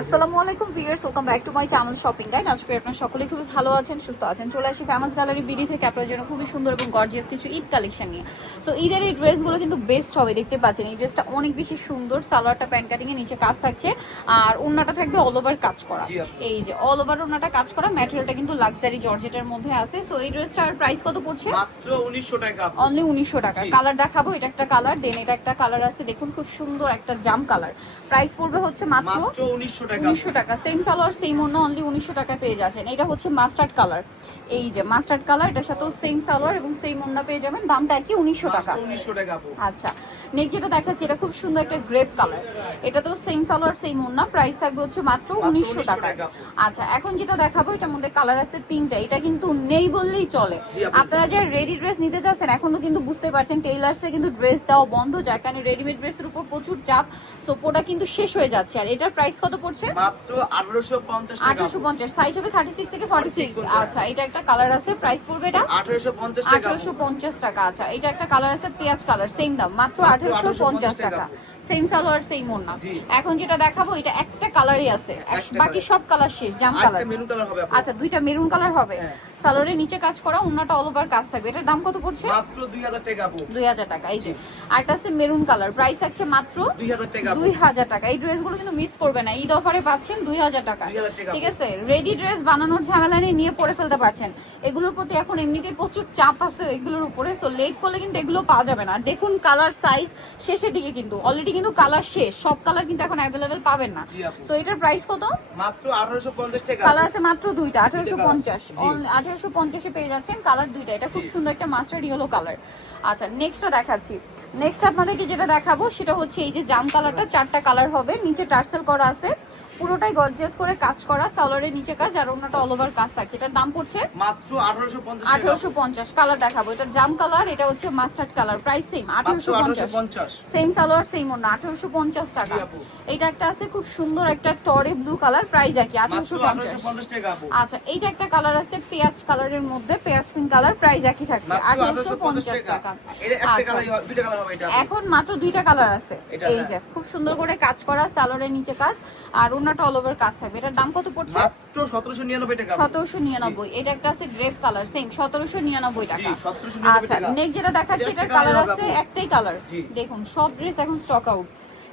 আসসালামু আলাইকুম viewers, welcome back to my channel shopping guide. আজকে আপনারা সকলেই খুবই ভালো আছেন, সুস্থ আছেন। চলে আসি ফেমাস গ্যালারি বিডি থেকে আপনাদের জন্য খুবই সুন্দর এবং গর্জিয়াস কিছু ঈদ কালেকশন নিয়ে। সো ঈদের এই ড্রেসগুলো কিন্তু বেস্ট হবে, দেখতে পাচ্ছেন এই ড্রেসটা অনেক বেশি সুন্দর। সালোয়ারটা প্যান্ট কাটিং এর নিচে কাজ থাকছে আর ওড়নাটা থাকবে অল ওভার কাজ করা। এই যে অল ওভার ওড়নাটা কাজ করা, ম্যাটেরিয়ালটা কিন্তু লাক্সারি জর্জেটের মধ্যে আছে। সো এই ড্রেসটার প্রাইস কত পড়ছে? মাত্র 1900 টাকা। অনলি 1900 টাকা। কালার দেখাবো, এটা একটা কালার, দেন এটা একটা কালার আছে, দেখুন খুব সুন্দর একটা জাম কালার। প্রাইস পড়বে হচ্ছে মাত্র 1900 টাকা। 1900 টাকা। সেম সালোয়ার সেম ওড়না, অনলি 1900 টাকা পেয়ে যাচ্ছেন। এটা হচ্ছে মাস্টার্ড কালার, এই যে মাস্টার্ড কালার, এটার সাথেও সেম সালোয়ার এবং সেম ওড়না পেয়ে যাবেন। দামটা কি? 1900 টাকা। 1900 টাকা। আচ্ছা, নেক্সট যেটা দেখাচ্ছি এটা খুব সুন্দর একটা গ্রেপ কালার, এটা তো সেম সালোয়ার সেম ওড়না, প্রাইস থাকবে হচ্ছে মাত্র 1900 টাকা। আচ্ছা, এখন যেটা দেখাবো এটার মধ্যে কালার আছে তিনটা, এটা কিন্তু নেই বললেই চলে। আপনারা যারা রেডি ড্রেস নিতে চাচ্ছেন এখনো কিন্তু বুঝতে পারছেন টেইলার্সে কিন্তু ড্রেস দেওয়া বন্ধ, যার কারণে রেডিমেড ড্রেসের উপর প্রচুর চাপ, সো ওটা কিন্তু শেষ হয়ে যাচ্ছে। আর এটার প্রাইস কত পড়ছে? মাত্র 1850 টাকা। 1850, সাইজ হবে 36 থেকে 46। আচ্ছা, এটা একটা কালার আছে, প্রাইস পড়বে এটা 1850 টাকা। 1850 টাকা। আচ্ছা, এটা একটা কালার আছে পেঁয়াজ কালার, সেম দাম মাত্র 1850 টাকা। সেম সালোয়ার সেম ওড়না। এখন যেটা দেখাবো এটা একটা কালারই আছে, বাকি সব কালার শেষ, জাম কালার। একটা মেরুন কালার হবে। আচ্ছা, দুইটা মেরুন কালার হবে। সালোয়ারের নিচে কাজ করা, ওড়নাটা অল ওভার কাজ থাকবে। এটার দাম কত পড়ছে? মাত্র 2000 টাকা। 2000 টাকা। এই যে আরেকটা আছে মেরুন কালার, প্রাইস থাকছে মাত্র 2000 টাকা। 2000 টাকা। এই ড্রেসগুলো কিন্তু মিস করবে না, ঈদ অফারে পাচ্ছেন 2000 টাকা। ঠিক আছে, রেডি ড্রেস বানানোর ঝামেলা নিয়ে পরে ফেলতে পারছেন। এগুলোর প্রতি এখন এমনিতেই প্রচুর চাপ আছে এগুলোর উপরে, সো লেট করলে কিন্তু এগুলো পাওয়া যাবে না। দেখুন কালার সাইজ শেষের দিকে কিন্তু অলরেডি কিন্তু কালার শেষ, সব কালার কিন্তু এখন অ্যাভেলেবেল পাবেন না। সো এটার প্রাইস কত? মাত্র 1850 টাকা। কালার আছে মাত্র দুইটা, 1850। 1850 এ পেয়ে যাচ্ছেন কালার দুইটা। এটা খুব সুন্দর একটা মাস্টার্ড ইয়েলো কালার। আচ্ছা, নেক্সটটা দেখাচ্ছি। নেক্সট আপনাদেরকে যেটা দেখাবো সেটা হচ্ছে এই যে জাম কালারটা, চারটা কালার হবে, নিচে টার্সেল করা আছে, পুরোটাই গর্জিয়াস করে কাজ করা, সালোয়ারের নিচে কাজ আর ওড়নাটা অল ওভার কাজ থাকছে। এটার দাম পড়ছে মাত্র 1850 টাকা। 1850। কালার দেখাবো, এটা জাম কালার, এটা হচ্ছে mustard colour, price same 1850। Same salwar same ওড়না, 1850 টাকা। এটা একটা আছে খুব সুন্দর একটা টরে ব্লু কালার, প্রাইস একই 1850 টাকা। আচ্ছা, এইটা একটা কালার আছে পেঁয়াজ কালারের মধ্যে, পেঁয়াজ পিঙ্ক কালার, প্রাইস একই থাকছে 1850 টাকা। এটা একটা কালারই হবে, দুইটা কালার হবে এটা। এখন মাত্র দুইটা কালার আছে, এই যে খুব সুন্দর করে কাজ করা, সালোয়ারের নিচে কাজ আর ওড়নাটা অল ওভার কাজ থাকবে। এটার দাম কত পড়ছে? মাত্র 1799 টাকা। 1799। এটা একটা আছে গ্রেপ কালার, সেম 1799 টাকা। 1799 আচ্ছা, টাকা। নেক্সট যেটা দেখাচ্ছি এটার কালার আছে একটাই কালার, দেখুন সব ড্রেস এখন স্টক আউট।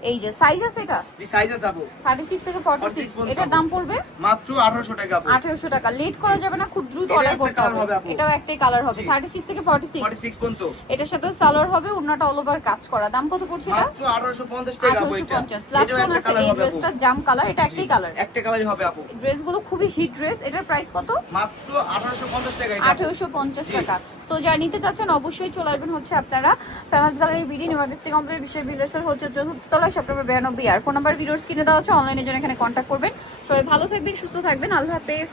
এই যে সাইজ আছে, এটা এই সাইজে যাব 36 থেকে 46। এটার দাম পড়বে মাত্র 1800 টাকা। 1800 টাকা। লেট করা যাবে না, খুব দ্রুত অর্ডার করতে হবে। এটাও একটাই কালার হবে, 36 থেকে 46 পর্যন্ত। এটার সাথে সালোয়ার হবে, ওড়নাটা অল ওভার কাজ করা। দাম কত পড়ছে এটা? মাত্র 1850 টাকা। 1850। লাস্ট ওয়ান আছে এই ড্রেসটা জাম কালার, এটা একটাই কালার, একটা কালারই হবে আপু। ড্রেসগুলো খুবই হিট ড্রেস। এটার প্রাইস কত? মাত্র 1850 টাকা। 1850 টাকা। সো যারা নিতে চাচ্ছেন অবশ্যই চলে আসবেন হচ্ছে আপনারা famous gallery BD, new market complex, বিশ্বের বিল্ডার্সের হচ্ছে 4th তলায়, শপ নম্বর 92। আর ফোন নাম্বার ভিডিওস কিনে দেওয়া আছে, অনলাইনে জন্য এখানে কন্ট্যাক্ট করবেন। সবাই ভালো থাকবেন, সুস্থ থাকবেন, আল্লাহ হাফেজ।